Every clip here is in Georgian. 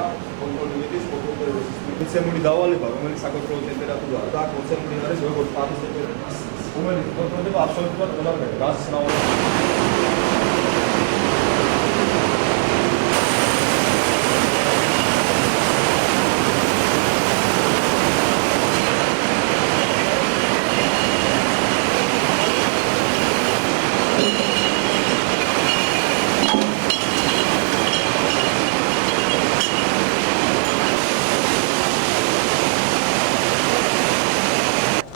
გასაგებია კონტროლინგის კონტროლერების მიცემული დავალება, რომელიც საკონტროლო ტემპერატურაა და კონცერნული არის როგორც პატის ტემპერატურა, რომელიც კონტროლდება აბსოლუტურად ყველაფერს, გაზის რაოდენობას.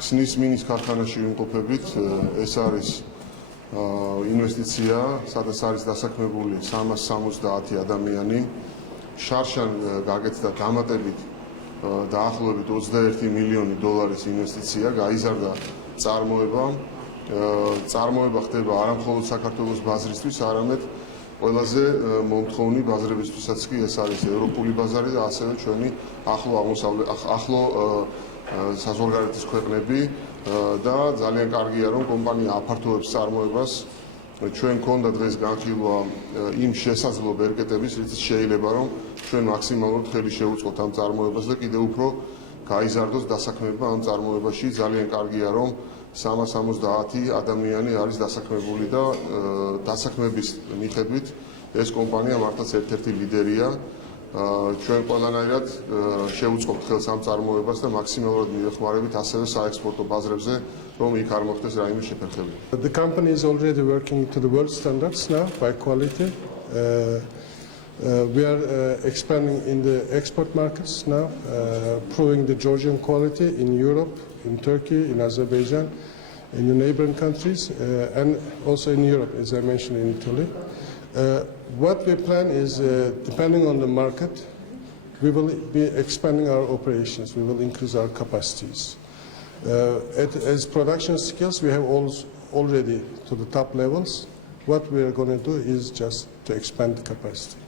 ქსნის მინის ქარხანაში ვიმყოფებით, ეს არის ინვესტიცია, სადაც არის დასაქმებული 370 ადამიანი. შარშან გაკეთდა დამატებით დაახლოებით 21 მილიონი დოლარის ინვესტიცია, გაიზარდა წარმოება. წარმოება ხდება არა მხოლოდ საქართველოს ბაზრისთვის, არამედ ყველაზე მომთხოვნი ბაზრებისთვისაც კი ეს არის ევროპული ბაზარი და ასევე ჩვენი ახლო საზღვარგარეთის ქვეყნები და ძალიან კარგია რომ კომპანია აფართოვებს წარმოებას. ჩვენ გქონდა დღეს განხილვა იმ შესაძლო ბერკეტების, რითიც შეიძლება რომ ჩვენ მაქსიმალურად ხელი შევუწყოთ ამ წარმოებას და კიდევ უფრო გაიზარდოს დასაქმება ამ წარმოებაში. ძალიან კარგია რომ 370 ადამიანი არის დასაქმებული და დასაქმების მიხედვით ეს კომპანია მართლაც ერთ-ერთი ლიდერია. ჩვენ ყველანაირად შევუწყობთ ხელს ამ წარმოებას და მაქსიმალურად მივეხმარებით ასევე საექსპორტო ბაზრებზე, რომ იქ არ მოხდეს რაიმე შეფერხება. The company is already working to the world standards now by quality. We are expanding in the export markets now, proving the Georgian quality in Europe, in Turkey, in Azerbaijan, in the neighboring countries, and also in Europe, as I mentioned, in Italy. What we plan is, depending on the market, we will be expanding our operations. We will increase our capacities. As production skills, we have already to the top levels. What we are going to do is just to expand the capacity.